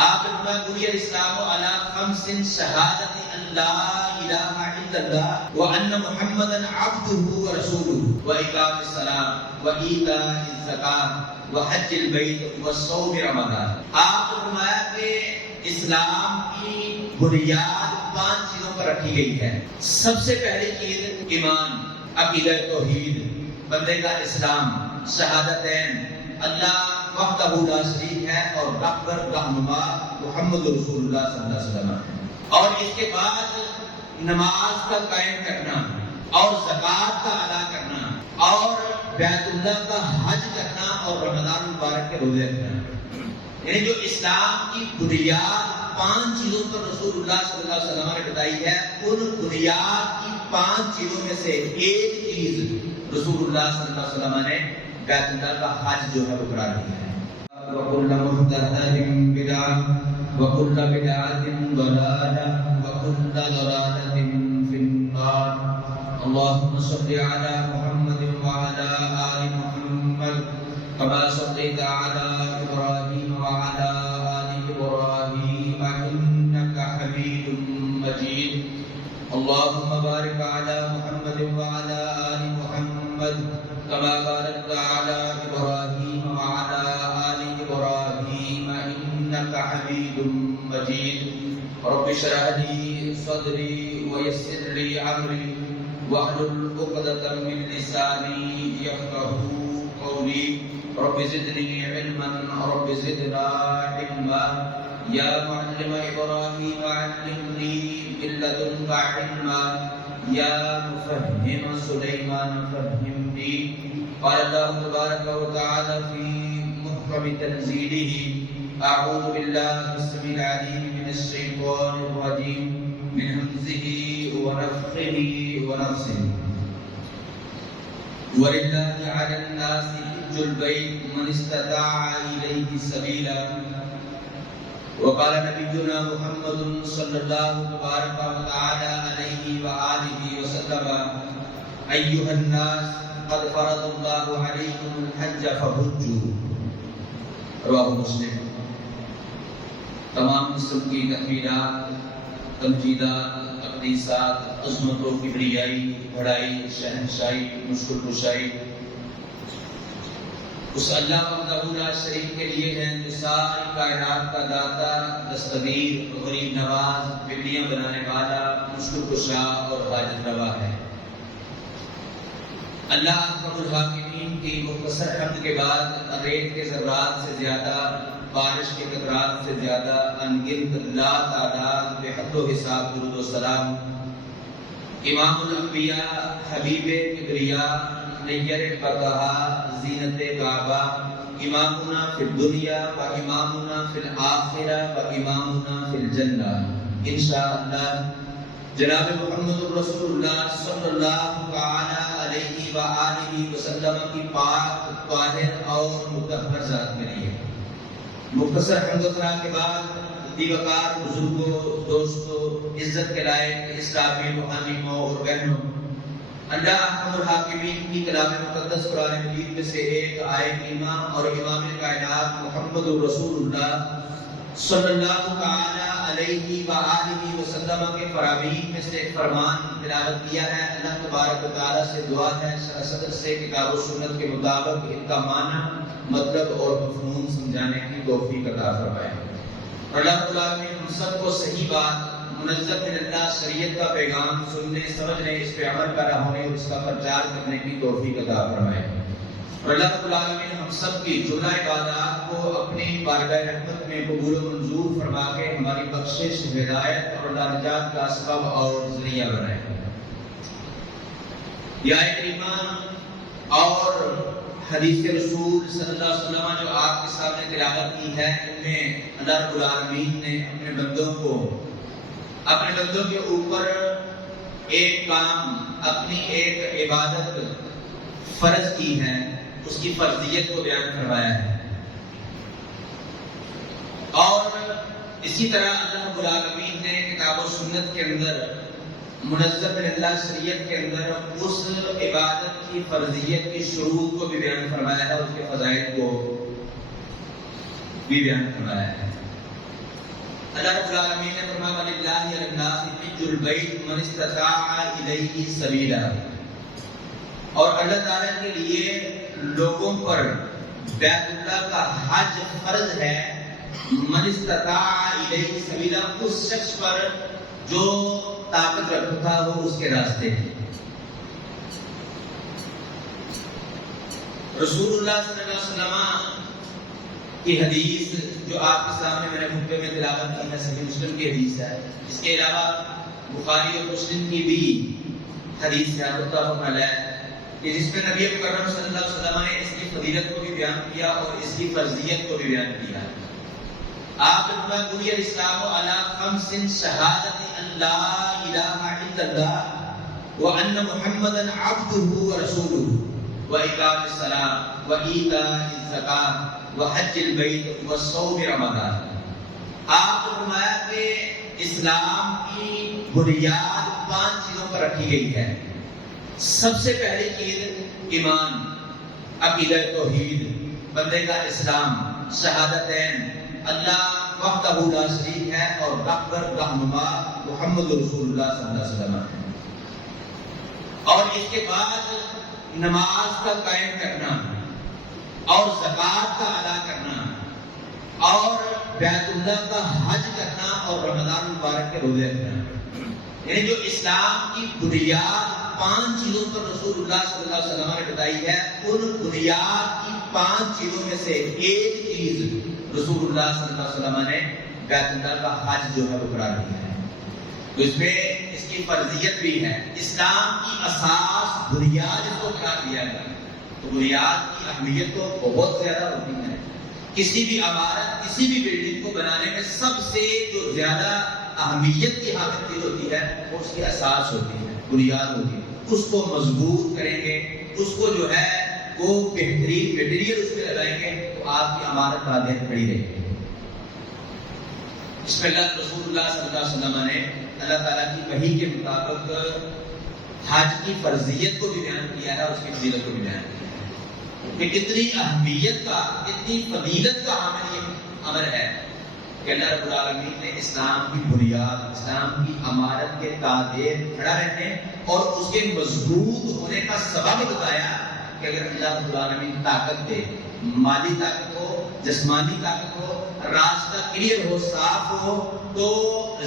آپ نے بنی الاسلام علی خمس شہادت ان لا الہ الا اللہ وان محمدا عبدہ ورسولہ واقام الصلاۃ وایتاء الزکاۃ وحج البیت وصوم رمضان. آپ نے فرمایا کہ اسلام کی بنیاد 5 چیزوں پر رکھی گئی ہے. سب سے پہلی چیز ایمان، عقیدہ توحید، بندے کا اسلام، شہادتین اللہ وحدہ لا شریک ہے اور رہبر رہنما محمد رسول اللہ صلی اللہ علیہ وسلم ہے. اور اس کے بعد نماز کا قائم کرنا اور زکوٰۃ کا ادا کرنا اور بیت اللہ کا حج کرنا اور رمضان مبارک کے روزے رکھنا. یعنی جو اسلام کی بنیاد 5 چیزوں پر رسول اللہ صلی اللہ علیہ وسلم نے بتائی ہے، ان بنیاد کی 5 چیزوں میں سے ایک چیز رسول اللہ صلی اللہ علیہ وسلم نے بیت اللہ کا حج جو ہے وہ قرار دیا ہے. وَكُلَّ مُحْدَثَةٍ بِدْعَةٍ وَكُلَّ بِدْعَةٍ ضَلَالَةٍ وَكُلَّ ضَلَالَةٍ فِي النَّارِ. اللهم صل على محمد وعلى آل محمد كما صليت على إبراهيم وعلى آل إبراهيم إنك حميد مجيد. اللهم بارك على محمد وعلى آل محمد كما باركت على إبراهيم وعلى آل إبراهيم إنك حميد مجيد. رب اشرح لي صدري ويسر لي أمري واحلل عقدة من لساني يفقهوا قولي. رب زدني علما رب زدنا علما. يا معلم إبراهيم علمني من لدنك علما. يا مفهم سليمان فهمني. قال الله تبارك وتعالى في محكم تنزيله أعوذ بالله السميع العليم من الشيطان الرجيم من همزه ونفخه ونفسه. ولله على الناس حج البيت من استطاع إليه سبيلا. وقال نبينا محمد صلى الله تبارك وتعالى عليه وآله وسلم أيها الناس قد فرض الله عليكم الحج فحجوا. رواه مسلم. تمام مسلم کی تکمیلات، تمجیدات، تقدیسات، عظمت و کبریائی، بڑائی، شہنشاہی، مشکل کشائی اس اللہ وحدہ لا شریک کے لیے ہے جو ساری کائنات کا داتا، دستگیر، غریب نواز، بگڑیاں بنانے والا، مشکل کشا اور حاجت روا ہے. اللہ اکرم الحاکمین کی مختصر حمد کے بعد ریت کے ذرات سے زیادہ، بارش کے قطرات سے زیادہ، انگنت لا تعداد بے حد و حساب درود و سلام امام الانبیاء، حبیب کبریا، نیر بقا، زینت کعبہ، امامنا فی الدنیا و امامنا فی الآخرہ و امامنا فی الجنہ انشاءاللہ جناب محمد رسول اللہ صلی اللہ تعالی علیہ وآلہ وسلم کی پاک، طاہر اور مطہر ذات کے لیے مختصر حمد و ثنا کے بعد دیوکار بزرگوں، دوستوں، عزت کے لائق اسلامی معلموں اور بہنوں، اللہ احکم الحاکمین کی کلام مقدس قرآن مجید میں سے ایک آیت کریمہ اور امام کائنات محمد رسول اللہ صلی اللہ تعالی علیہ وآلہ وسلم کے فرامین میں سے ایک فرمان تلاوت کیا ہے. اللہ تبارک و تعالی سے دعا ہے شرح صدر سے کتاب و سنت کے مطابق ان کا معنی، مطلب اور مفہوم سمجھانے کی توفیق عطا فرمائے. اللہ تعالی نے ہم سب کو صحیح بات، منزل من اللہ شریعت کا پیغام سننے، سمجھنے، اس پہ عمل پیرا ہونے اور اس کا پرچار کرنے کی توفیق عطا فرمائے. اور اللہ تعالی نے ہم سب کی جملہ عبادات کو اپنی بارگاہ رحمت میں قبول و منظور فرما کے ہماری بخشش، ہدایت اور اللہ نجات کا سبب اور ذریعہ بنائے. یہ آیت کریمہ اور حدیث رسول صلی اللہ علیہ وسلم جو آپ کے سامنے تلاوت کی ہے، ان میں اللہ رب العالمین نے اپنے بندوں کے اوپر ایک کام، اپنی ایک عبادت فرض کی ہے، اس کی فرضیت کو بیان فرمایا ہے. اور اسی طرح اللہ رب العالمین نے کتاب و سنت کے اندر، منزل من اللہ شریعت کے اندر اس عبادت کی فرضیت کی شروط کو بھی بیان فرمایا ہے، اس کے فضائل کو بھی بیان فرمایا ہے. اللہ رب العالمین نے فرمایا وَلِلَّهِ عَلَى النَّاسِ حِجُّ الْبَيْتِ مَنِ اسْتَطَاعَ إِلَيْهِ سَبِيلًا، اور اللہ تعالیٰ کے لیے لوگوں پر بیت اللہ کا حج فرض ہے، من استطاع الیہ سبیلا، اس شخص پر جو طاقت رکھتا ہو اس کے راستے میں۔ رسول اللہ صلی اللہ علیہ وسلم کی حدیث جو آپ کے سامنے میں نے خطبے میں تلاوت کی ہے، صحیح مسلم کی حدیث ہے، اس کے علاوہ بخاری اور مسلم کی بھی حدیث ہے متفق علیہ، کہ جس میں نبی اکرم صلی اللہ علیہ وسلم نے اس کی فضیلت کو بھی بیان کیا اور اس کی فرضیت کو بھی بیان کیا۔ آپ نے فرمایا بنی الاسلام علی خمس شہادت ان لا الہ الا اللہ وان محمدا عبدہ ورسولہ واقام الصلاۃ وایتاء الزکاۃ وحج البیت وصوم رمضان۔ آپ نے فرمایا کہ اسلام کی بنیاد 5 چیزوں پر رکھی گئی ہے۔ سب سے پہلی چیز ایمان، عقیدہ توحید، بندے کا اسلام، شہادتین، اللہ وحدہ لا شریک ہے اور رہبر رہنما محمد رسول اللہ صلی اللہ علیہ وسلم ہے، اور اس کے بعد نماز کا قائم کرنا اور زکوٰۃ کا ادا کرنا اور بیت اللہ کا حج کرنا اور رمضان مبارک کے روزے رکھنا۔ یعنی جو اسلام کی بنیاد 5 چیزوں پر رسول اللہ صلی اللہ علیہ وسلم نے بتائی ہے، ان بنیاد کی 5 چیزوں میں سے ایک چیز رسول اللہ صلی اللہ علیہ وسلم نے بیت اللہ کا حج جو ہے وہ قرار دیا ہے۔ تو اس میں اس کی فرضیت بھی ہے، اسلام کی اساس بنیاد اس کو قرار دیا گیا، تو بنیاد کی اہمیت تو بہت زیادہ ہوتی ہے۔ کسی بھی عمارت، کسی بھی بلڈنگ کو بنانے میں سب سے جو زیادہ اہمیت کی حامل چیز ہوتی ہے وہ اس کی اساس ہوتی ہے، بنیاد ہوتی ہے۔ اس کو مضبوط کریں گے، اس کو جو ہے وہ بہترین میٹیریل اس پہ لگائیں گے تو آپ کی عمارت بعدین کھڑی رہے گی۔ اس میں اللہ رسول اللہ صلی اللہ علیہ وسلم نے اللہ تعالیٰ کی وحی کے مطابق حج کی فرضیت کو بھی بیان کیا ہے اور اس کی فضیلت کو بھی بیان کیا ہے کہ کتنی اہمیت کا، کتنی فضیلت کا عمل یہ امر ہے کہ اللہ رب العالمین نے اسلام کی بنیاد، اسلام کی عمارت کے تادیر کھڑا رہنے اور اس کے مضبوط ہونے کا سبب بتایا کہ اگر اللہ رب العالمین طاقت دے، مالی طاقت ہو، جسمانی طاقت ہو، راستہ کلیئر ہو، صاف ہو، تو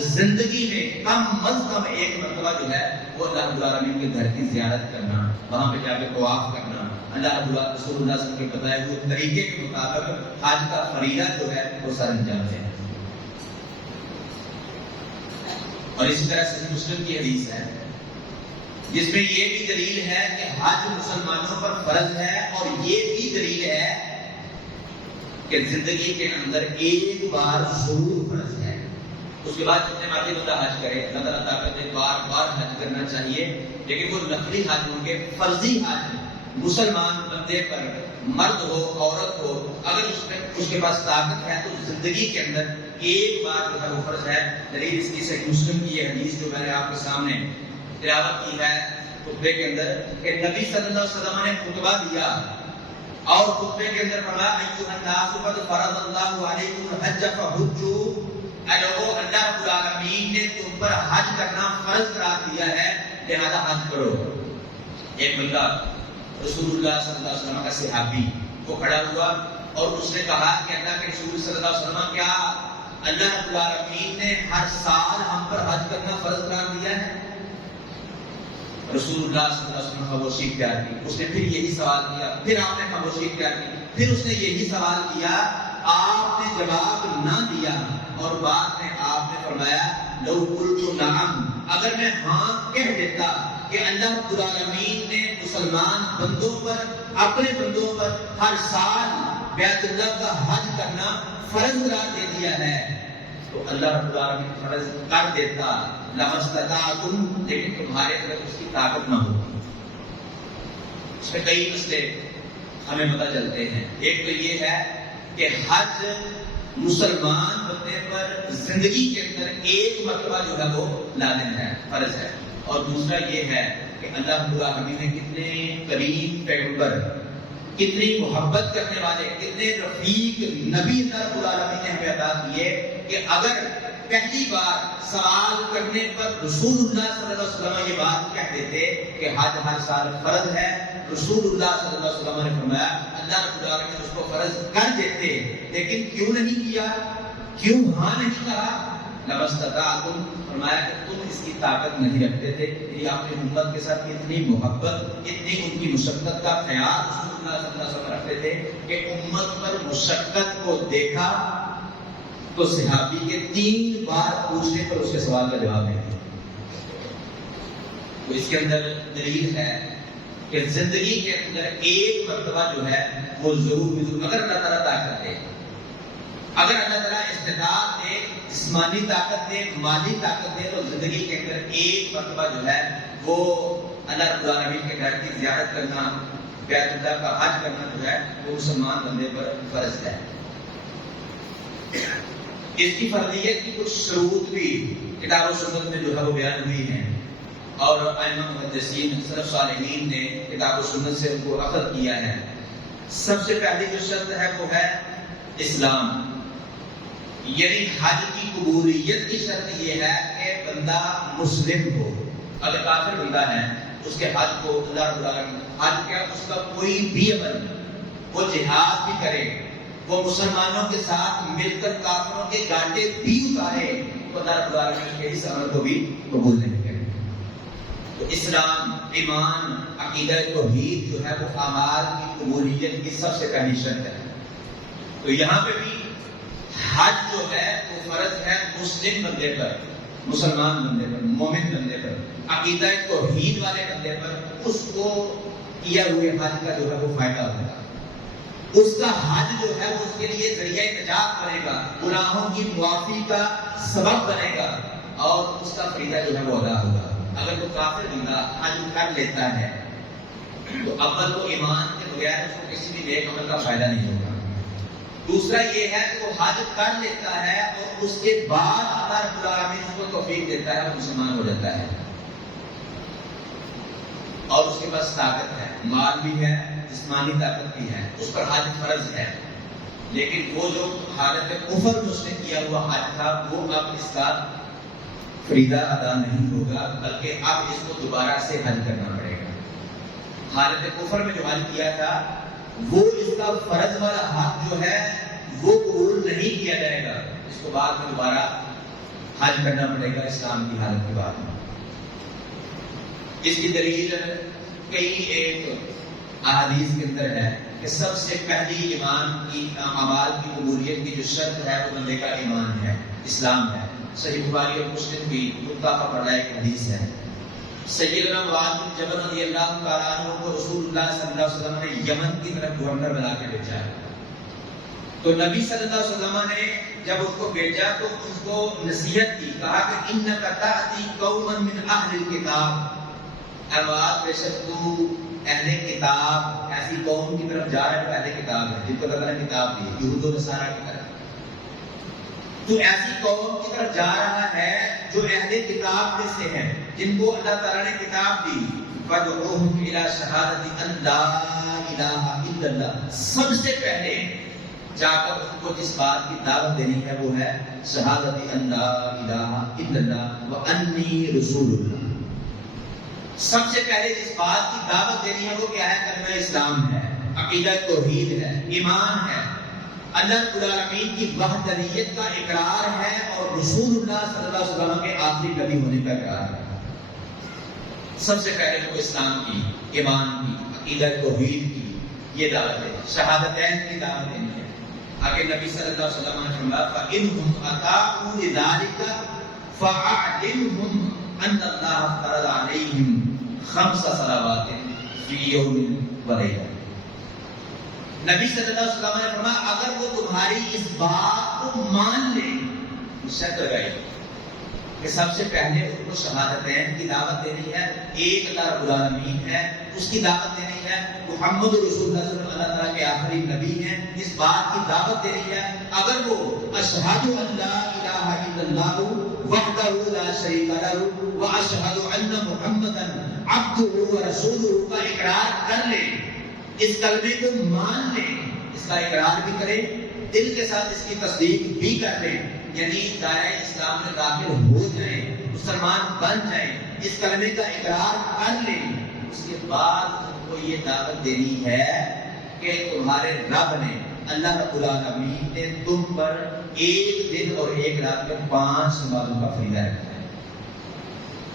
زندگی میں کم از کم ایک مرتبہ جو ہے وہ اللہ رب العالمین کے گھر کی زیارت کرنا، وہاں پہ جا کے طواف کرنا، اللہ رب رسول اللہ صلی اللہ علیہ وسلم کے بتائے ہوئے طریقے کے مطابق حج کا فریضہ جو ہے وہ سر انجام دے۔ اور اسی طرح سے مسلم کی حدیث ہے جس میں یہ بھی دلیل ہے کہ حج مسلمانوں پر فرض ہے، اور یہ بھی دلیل ہے کہ زندگی کے اندر ایک بار ضرور فرض ہے، اس کے بعد جتنے مرضی بندہ حج کرے، اللہ تعالیٰ طاقت دے، بار بار حج کرنا چاہیے، لیکن وہ نفلی حج ہوں گے، فرضی حج مسلمان بندے پر، مرد ہو عورت ہو، اگر اس کے پاس طاقت ہے تو زندگی کے اندر ایک بار جو ہے وہ فرض ہے۔ دلیل اس کی صحیح مسلم کی یہ حدیث جو میں نے آپ کے سامنے تلاوت کی ہے خطبے کے اندر، کہ نبی صلی اللہ علیہ وسلم نے خطبہ دیا اور خطبے کے اندر فرمایا ایھا الناس قد فرض اللہ علیکم الحج فحجوا، اے لوگوں اللہ رب العالمین نے تم پر حج کرنا فرض قرار دیا ہے، لہذا حج کرو۔ ایک بندہ رسول اللہ صلی اللہ علیہ وسلم کا صحابی وہ کھڑا ہوا اور اس نے کہا کہ اللہ کے رسول صلی اللہ علیہ وسلم، کیا اللہ رب العالمین نے ہر سال ہم پر حج کرنا فرض قرار دیا ہے؟ رسول اللہ صلی اللہ علیہ وسلم خاموشی اختیار کی، اس نے پھر یہی سوال کیا، پھر آپ نے خاموشی اختیار کی، پھر اس نے یہی سوال کیا، آپ نے جواب نہ دیا، اور بعد میں آپ نے فرمایا لو قلت نعم، اگر میں ہاں کہہ دیتا کہ اللہ رب العالمین نے مسلمان بندوں پر، اپنے بندوں پر ہر سال بیت اللہ کا حج کرنا فرض قرار دے دیا ہے، تو اللہ رب العالمین فرض کر دیتا لما استطعتم، لیکن تمہارے اندر اس کی طاقت نہ ہوتی۔ اس میں کئی مسئلے ہمیں پتہ چلتے ہیں۔ ایک تو یہ ہے کہ حج مسلمان بندے پر زندگی کے اندر ایک مرتبہ جو ہے وہ لازم ہے، فرض ہے، اور دوسرا یہ ہے کہ اللہ رب العالمین نے کتنے کریم پیغمبر، کتنی محبت کرنے والے، کتنے رفیق نبی اللہ رب العالمین نے ہمیں عطا کیے کہ اگر پہلی بار سوال کرنے پر رسول اللہ صلی اللہ علیہ وسلم یہ بات کہتے تھے کہ حج ہر سال فرض ہے. رسول اللہ صلی اللہ علیہ وسلم نے فرمایا اللہ رب العالمین اس کو فرض کر دیتے لیکن کیوں نہیں کیا, کیوں ہاں نہیں کہا؟ لَمَسْتَطَعْتُمْ, فرمایا کہ تم اس کی طاقت نہیں رکھتے تھے. یہ اپنی امت کے ساتھ اتنی محبت, اتنی ان کی مشقت کا خیال رسول اللہ صلی اللہ علیہ وسلم رکھتے تھے کہ امت پر مشقت کو دیکھا تو صحابی کے 3 بار پوچھنے پر اس کے سوال کا جواب نہیں دیا. تو اس کے اندر دلیل ہے کہ زندگی کے اندر ایک مرتبہ جو ہے وہ ضرور اگر اللہ تعالیٰ طاقت دے, اگر اللہ تعالیٰ استطاعت دے, جسمانی طاقت دے, مالی طاقت دے, تو زندگی کے اندر ایک مرتبہ جو ہے وہ اللہ رب العالمین کے گھر کی زیارت کرنا, بیت اللہ کا حج کرنا جو ہے وہ مسلمان بندے پر فرض ہے. اس کی فرضیت کی کچھ شروط بھی کتاب و سنت میں جو ہے وہ بیان ہوئی ہیں اور ائمہ محدثین سلف صالحین نے کتاب و سنت سے ان کو اخذ کیا ہے. سب سے پہلی جو شرط ہے وہ ہے اسلام, یعنی حج کی قبولیت کی شرط یہ ہے کہ بندہ مسلم ہو. اگر کافر بندہ ہے اس کے حج کو اللہ رب العالمین حج کیا اس کا کوئی بھی عمل, وہ جہاد بھی کرے, وہ مسلمانوں کے ساتھ مل کر کافروں کے گانٹے بھی اتارے, تو اللہ رب العالمین کے اس عمل کو بھی قبول نہیں کرے. تو اسلام, ایمان, عقیدہ توحید جو ہے وہ اعمال کی قبولیت کی سب سے پہلی شرط ہے. تو یہاں پہ بھی حج جو ہے وہ فرض ہے مسلم بندے پر, مسلمان بندے پر, مومن بندے پر, عقیدہ توحید والے بندے پر. اس کو کیا ہوئے حج کا جو ہے وہ فائدہ ہوگا, اس کا حج جو ہے وہ اس کے لیے ذریعہ نجات بنے گا, گناہوں کی معافی کا سبب بنے گا اور اس کا فریضہ جو ہے وہ ادا ہوگا. اگر وہ کافر بندہ حج کر لیتا ہے تو اول تو ایمان کے بغیر اس کو کسی بھی نیک عمل کا فائدہ نہیں ہوگا. دوسرا یہ ہے کہ وہ حج کر لیتا ہے اور اس کے بعد اللہ رب العالمین اس کو توفیق دیتا ہے, وہ مسلمان ہو جاتا ہے اور اس کے پاس طاقت ہے, مال بھی ہے, جسمانی طاقت بھی ہے, اس پر حج فرض ہے. لیکن وہ جو حالت کفر میں اس نے کیا ہوا حج تھا وہ اب اس کا فریضہ ادا نہیں ہوگا, بلکہ اب اس کو دوبارہ سے حج کرنا پڑے گا. حالت کفر میں جو حج کیا تھا وہ اس کا فرض والا حج جو ہے وہ قبول نہیں کیا جائے گا, اس کو بعد میں دوبارہ حج کرنا پڑے گا اسلام کی حالت کے بعد. اس کی دلیل کئی ایک احادیث کے اندر ہے کہ سب سے پہلی ایمان کی اعمال کی قبولیت کی جو شرط ہے وہ بندے کا ایمان ہے, اسلام ہے. صحیح بخاری اور مسلم کی متفق علیہ ایک حدیث ہے. سیدنا معاذ بن جبل رضی اللہ تعالیٰ عنہ کو رسول اللہ صلی اللہ علیہ وسلم نے یمن کی طرف گورنر بنا کے بھیجا. تو نبی صلی اللہ علیہ وسلم نے جب اس کو بھیجا تو اس کو نصیحت کی, کہا کہ انک تأتی قوما من اہل الکتاب, اے معاذ بے شک تو اہل کتاب ایسی قوم کی طرف جا رہا ہے جو اہل کتاب ہے, جن کو اللہ تعالیٰ نے کتاب دی, یہود و نصارہ کی طرف. تو ایسی قوم کی طرف جا رہا ہے جو اہل کتاب میں سے ہیں, جن کو اللہ تعالیٰ نے کتاب دی. فَدْعُوهُمْ إِلَى شَهَادَةِ أَن لَا إِلَٰهَ إِلَّا اللَّهُ, سب سے پہلے جا کر ان کو جس بات کی دعوت دینی ہے وہ ہے شہادت ان لا الہ الا اللہ وانی رسول اللہ. سب سے پہلے جس بات کی دعوت دینی ہے وہ کیا ہے؟ کلمہ اسلام ہے, عقیدہ توحید ہے, ایمان ہے, اللہ رب العالمین کی وحدانیت کا اقرار ہے اور رسول اللہ صلی اللہ علیہ وسلم کے آخری نبی ہونے کا اقرار ہے. سب سے پہلے وہ اسلام کی, ایمان کی, عقیدہ توحید کی یہ دعوت ہے, شہادتین کی دعوت دینی ہے. آگے نبی صلی اللہ علیہ وسلم نے فرمایا فَإِنْهُمْ أَطَاعُوا لِذَلِكَ فَأَعْلِمْهُمْ أَنَّ اللَّهَ فَرَضَ عَلَيْهِمْ 5 صلوات فِي يَوْمٍ وَلَيْلَةٍ. نبی صلی اللہ علیہ وسلم نے فرمایا اگر وہ تمہاری اس بات کو مان لیں, شرط لگائی کہ سب سے پہلے ان کو شہادتین کی دعوت دینی ہے, ایک اللہ رب العالمین ہے اس کی دعوت دینی ہے, محمد رسول اللہ صلی اللہ تعالیٰ کے آخری نبی ہیں اس بات کی دعوت دینی ہے. اگر وہ اشہد ان لا الہ الا اللہ وحدہ لا شریک لہ واشہد ان محمدا عبدہ ورسولہ کا اقرار کر لیں, اس کلمے کو مان لیں, اس کا اقرار بھی کریں, دل کے ساتھ اس کی تصدیق بھی کر لیں, یعنی دائرہ اسلام میں داخل ہو جائیں، مسلمان بن جائیں، اس کلمے کا اقرار کر لیں، اس کے بعد ان کو یہ دعوت دینی ہے کہ تمہارے رب نے، اللہ رب العالمین نے تم پر ایک دن اور ایک رات میں 5 نمازوں کا فریضہ رکھا ہے،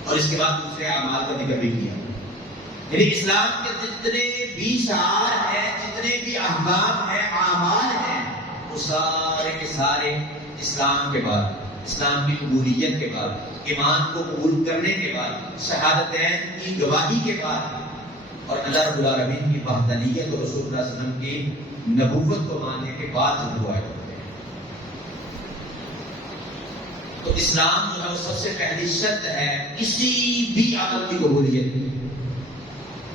اور اس کے بعد دوسرے اعمال کا ذکر بھی کیا۔ یعنی اسلام کے جتنے بھی شعائر ہیں، جتنے بھی احکام ہیں، اعمال ہیں، وہ سارے کے سارے اسلام کے بعد، اسلام کی قبولیت کے بعد، ایمان کو قبول کرنے کے بعد، شہادتین کی گواہی کے بعد، اور اللہ رب العالمین کی وحدانیت اور رسول اللہ صلی اللہ علیہ وسلم کی نبوت کو ماننے کے بعد ہوا ہے۔ تو اسلام جو ہے وہ سب سے پہلی شرط ہے کسی بھی عمل کی قبولیت کی۔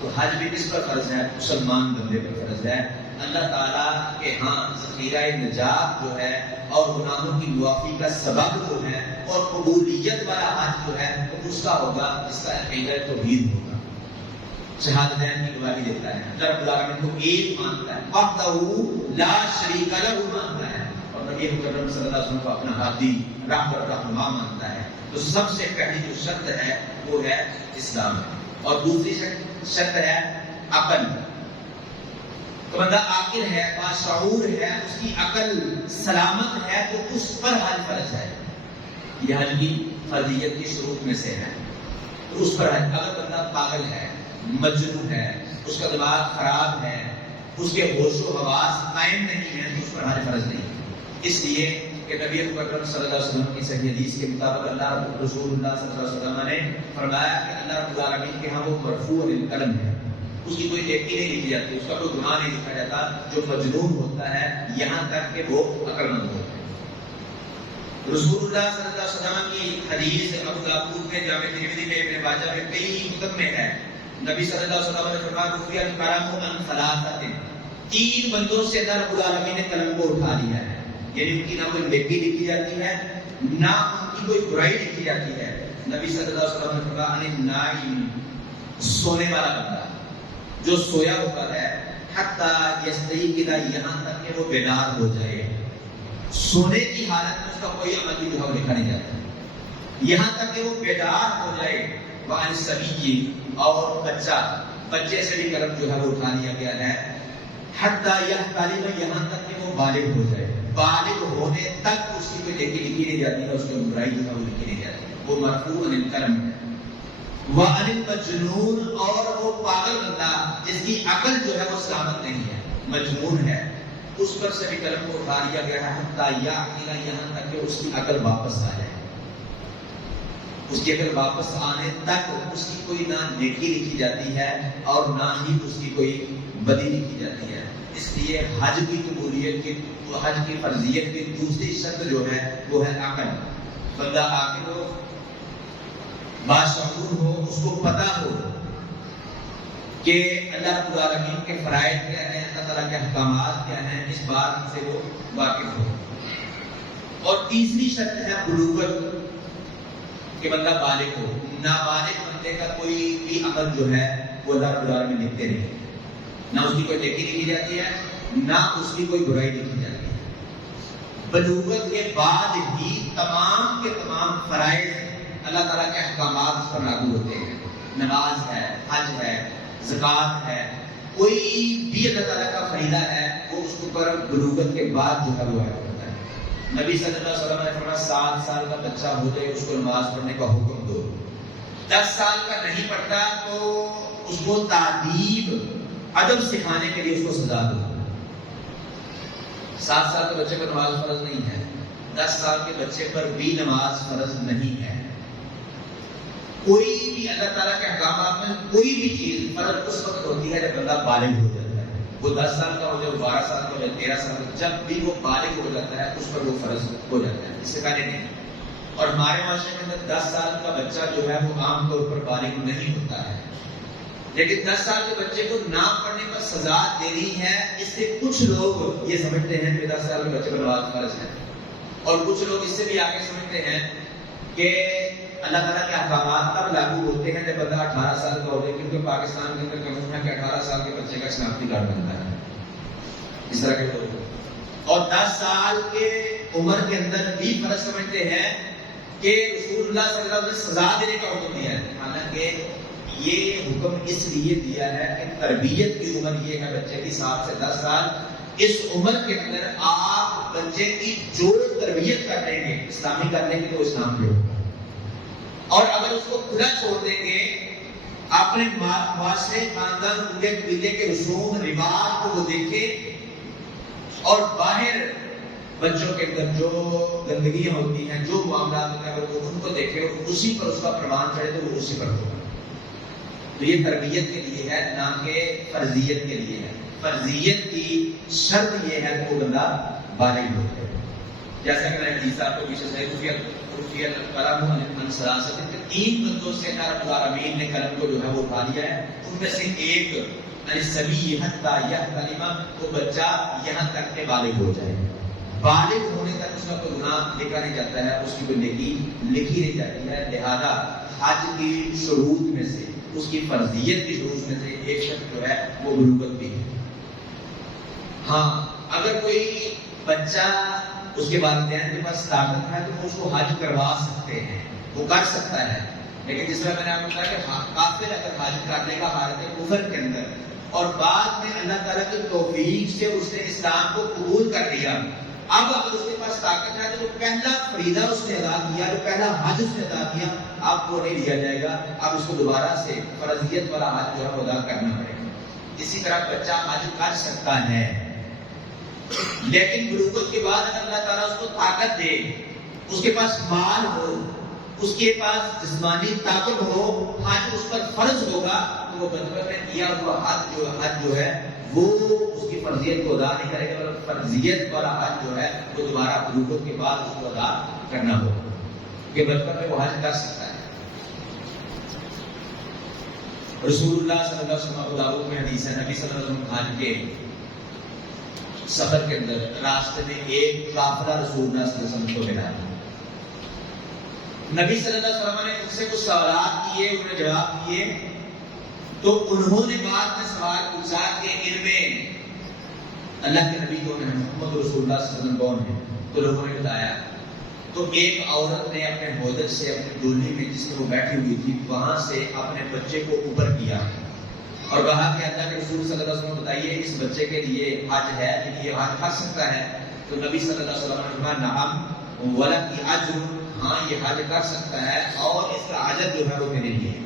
تو حج بھی کس پر فرض ہے؟ مسلمان بندے پر فرض ہے۔ اللہ تعالیٰ کے ہاں ذخیرہ نجات جو ہے اور گناہوں کی معافی کا سبب جو ہے اور قبولیت والا حج جو ہے وہ اس کا ہوگا جس کا عقیدہ توحید ہوگا، شہادتین کی گواہی دیتا ہے، اللہ رب العالمین کو ایک مانتا ہے، وحدہ لا شریک لہ مانتا ہے، اور نبی مکرم صلی اللہ علیہ وسلم کو اپنا ہادی رہبر رہنما مانتا ہے۔ تو سب سے پہلی جو شرط ہے وہ ہے اسلام، اور دوسری شرط ہے عقل۔ تو بندہ عاقل ہے، باشعور ہے، اس کی عقل سلامت ہے تو اس پر حج فرض ہے۔ یہ حج کی فرضیت کی شروط میں سے ہے، تو اس پر حج۔ اگر بندہ پاگل ہے، مجنون ہے، اس کا دماغ خراب ہے، اس کے ہوش و حواس قائم نہیں ہے، تو اس پر حج فرض نہیں۔ اس لیے کہ نبی مکرم صلی اللہ علیہ وسلم کی صحیح حدیث کے مطابق اللہ رسول اللہ صلی اللہ علیہ وسلم نے فرمایا کہ اللہ رب العالمین کے ہاں وہ مرفوع القلم ہے، اس کی کوئی نیکی نہیں لکھی جاتی، اس کا کوئی گناہ نہیں لکھا جاتا جو مجنون ہوتا ہے یہاں تک کہ وہ عقل مند ہوتا ہے۔ رسول اللہ صلی اللہ علیہ وسلم کی حدیث ابو داؤد میں، جامع ترمذی میں، ابن ماجہ میں، کئی کتب میں ہے، نبی صلی اللہ علیہ وسلم نے فرمایا رفیع القلم عن ثلاثۃ، 3 بندوں سے اللہ رب العالمین نے قلم کو اٹھا لیا ہے، یعنی ان کی نہ کوئی نیکی لکھی جاتی ہے نہ ان کی کوئی برائی لکھی جاتی ہے۔ نبی صلی اللہ علیہ وسلم نے فرمایا عن النائم، سونے والا بندہ جو سویا ہوتا ہے، حتی یستیقظ، یہاں تک کہ وہ بیدار ہو جائے، سونے کی حالت میں اس کا کوئی عمل بھی جو ہے لکھا نہیں جاتا، یہاں تک کہ وہ بیدار ہو جائے۔ وعن الصبی، اور بچے سے بھی قلم جو ہے وہ اٹھا لیا گیا ہے، حتی یحتلم، یہاں تک کہ وہ بالغ ہو جائے، بالغ ہونے تک اس کی کوئی نیکی لکھی نہیں جاتی ہے، اس کی برائی جو ہے وہ لکھی نہیں جاتی، وہ مرفوع القلم ہے۔ وعن المجنون، اور وہ پاگل بندہ جس کی عقل جو ہے وہ سلامت نہیں ہے، مجنون ہے، اس پر سے بھی قلم کو اٹھا لیا گیا ہے، حتی یعقل، یہاں تک کہ اس کی عقل واپس آ جائے، اس کی عقل واپس آنے تک اس کی کوئی نہ نیکی لکھی جاتی ہے اور نہ ہی اس کی کوئی بدی لکھی جاتی ہے۔ اس لیے حج کی قبولیت کی، حج کی فرضیت کی دوسری شرط جو ہے وہ ہے عقل۔ بندہ عاقل ہو، باشعور ہو، اس کو پتہ ہو کہ اللہ رب العالمین کے فرائض کیا ہیں، اللہ تعالیٰ کے احکامات کیا ہیں، اس بات سے وہ واقف ہو۔ اور تیسری شرط ہے بلوغت، کہ بندہ بالغ ہو۔ نابالغ بندے کا کوئی بھی عمل جو ہے وہ اللہ رب العالمین لکھتے نہیں، نہ اس کی کوئی نیکی لکھی جاتی ہے نہ اس کی کوئی برائی لکھی جاتی ہے۔ بلوغت کے بعد ہی تمام کے تمام فرائض اللہ تعالیٰ کے احکامات اس پر لاگو ہوتے ہیں۔ نماز ہے، حج ہے، زکوٰۃ ہے، کوئی بھی اللہ تعالیٰ کا فریضہ ہے وہ اس کے اوپر بلوغت کے بعد جو ہے وہ ہوتا ہے۔ نبی صلی اللہ علیہ وسلم نے فرمایا 7 سال کا بچہ ہو جائے اس کو نماز پڑھنے کا حکم دو، 10 سال کا نہیں پڑھتا تو اس کو تعدیب، ادب سکھانے کے لیے اس کو سزا دو۔ 7 سال کے بچے پر نماز فرض نہیں ہے، 10 سال کے بچے پر بھی نماز فرض نہیں ہے۔ کوئی بھی اللہ تعالیٰ کے احکامات میں کوئی بھی چیز فرض اس وقت ہوتی ہے جب بندہ بالغ ہو جاتا ہے، وہ 10 سال کا ہو جائے، 12 سال کا ہو جائے، 13 سال کا، جب بھی وہ بالغ ہو جاتا ہے اس پر وہ فرض ہو جاتا ہے، اس سے پہلے نہیں۔ اور ہمارے معاشرے کے اندر 10 سال کا بچہ جو ہے وہ عام طور پر بالغ نہیں ہوتا ہے، لیکن 10 سال کے بچے کو نہ پڑھنے پر سزا دینی ہے، اس سے کچھ لوگ یہ سمجھتے ہیں کہ 10 سال کے بچے پر نماز فرض ہے، اور کچھ لوگ اس سے بھی آگے سمجھتے ہیں کہ اللہ تعالیٰ کے احکامات تب لاگو ہوتے ہیں جب بندہ 18 سال کا ہو جائے، کیونکہ پاکستان کے اندر قانون ہے کہ 18 سال کے بچے کا شناختی کارڈ بنتا ہے، اس طرح کے لوگ۔ اور 10 سال کے عمر کے اندر بھی فرض سمجھتے ہیں کہ رسول اللہ صلی اللہ علیہ وسلم نے سزا دینے کا حکم دیا ہے، حالانکہ یہ حکم اس لیے دیا ہے کہ تربیت کی عمر یہ ہے بچے کی 7 سے 10 سال، اس عمر کے اندر آپ بچے کی جو تربیت کر لیں گے اسلامی کر لیں گے تو اسلام پہ ہوگا، اور اگر اس کو کھلا چھوڑ دیں گے اپنے معاشرے خاندان کے قبیلے کے رسوم رواج کو وہ دیکھے اور باہر بچوں کے اندر جو گندگیاں ہوتی ہیں جو معاملات ہوتے ہیں وہ ان کو دیکھے اور اسی پر اس کا پروان چڑھے تو وہ اسی پر ہوگا۔ تو یہ تربیت کے لیے ہے نہ کہ فرضیت کے لیے ہے۔ فرضیت کی شرط یہ ہے کہ وہ بندہ بالغ ہو جائے، جیسا کہ میں نے حدیث آپ کو پیچھے سے قلم من سلاست کے 3 بندوں سے اللہ رب العالمین نے قلم کو جو ہے وہ اٹھا لیا ہے، ان میں سے ایک السبی حتی یحتلم، وہ بچہ یہاں تک کہ بالغ ہو جائے، بالغ ہونے تک اس کا کوئی گناہ لکھا نہیں جاتا ہے، اس کی کوئی نیکی لکھی نہیں جاتی ہے۔ لہذا حج کی شروط میں سے، اس کی فرضیت کی شروط میں سے ایک شرط جو ہے وہ بلوغت بھی ہے۔ ہاں اگر کوئی بچہ اس کے والدین کے پاس طاقت ہے تو وہ اس کو حج کروا سکتے ہیں، وہ کر سکتا ہے، لیکن جس طرح میں نے آپ کو کہا کہ کافر اگر حج کرنے کا حالت کفر کے اندر اور بعد میں اللہ تعالیٰ کی توفیق سے اس نے اسلام کو قبول کر لیا، اب اگر اس کے پاس طاقت ہے تو جو پہلا فریضہ اس نے ادا کیا، جو پہلا حج اس نے ادا کیا، اب وہ نہیں لیا جائے گا، اب اس کو دوبارہ سے فرضیت والا حج جو ہے ادا کرنا پڑے گا۔ اسی طرح بچہ حج کر سکتا ہے، لیکن بلوغت کے بعد اگر اللہ تعالیٰ اس کو طاقت دے، اس کے پاس مال ہو، اس کے پاس جسمانی طاقت ہو، حج اس پر فرض ہوگا تو وہ بچپن میں کیا ہوا حج جو ہے وہ اس کی فرضیت کو ادا نہیں کرے گا، فرضیت والا حج جو ہے وہ دوبارہ بلوغت کے بعد اس کو ادا کرنا ہوگا، کہ بچپن میں وہ حج کر سکتا ہے۔ رسول اللہ صلی اللہ علیہ وسلم ابو داؤد میں حدیث ہے، نبی صلی اللہ علیہ وسلم حج کے سفر کے اندر راستے میں ایک قافلہ رسول اللہ صلی اللہ علیہ وسلم کو ملا، نبی صلی اللہ علیہ وسلم نے ان سے کچھ سوالات کیے، انہیں جواب دیے، تو انہوں نے بعد میں سوال پوچھا کہ ان میں اللہ کے نبی کون ہیں، محمد رسول اللہ صلی اللہ علیہ وسلم کون ہیں، تو لوگوں نے بتایا، تو ایک عورت نے اپنے ہودج سے اپنی ڈولی میں جس میں وہ بیٹھی ہوئی تھی وہاں سے اپنے بچے کو اوپر کیا اور کہا کہ اللہ کے رسول صلی اللہ علیہ وسلم بتائیے اس بچے کے لیے حج ہے، کہ یہ حج کر سکتا ہے؟ تو نبی صلی اللہ علیہ وسلم نے کہا نعم ولکی اجر، ہاں یہ حج کر سکتا ہے اور اس کا اجر جو ہے وہ میرے لیے ہے۔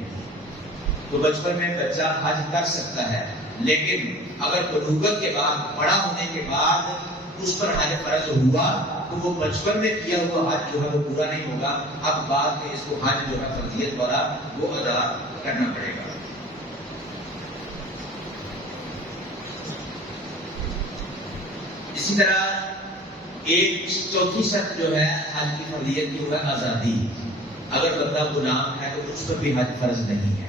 تو بچپن میں بچہ حج کر سکتا ہے، لیکن اگر بلوغت کے بعد بڑا ہونے کے بعد اس پر حج فرض ہوا تو وہ بچپن میں کیا ہوا حج جو ہے وہ پورا نہیں ہوگا، اب بعد میں اس کو حج جو ہے فرضیت والا وہ ادا کرنا پڑے گا۔ اسی طرح ایک چوتھی شرط جو ہے حج کی فرضیت کی وہ ہے آزادی۔ اگر بندہ غلام ہے تو اس پر بھی حج فرض نہیں ہے۔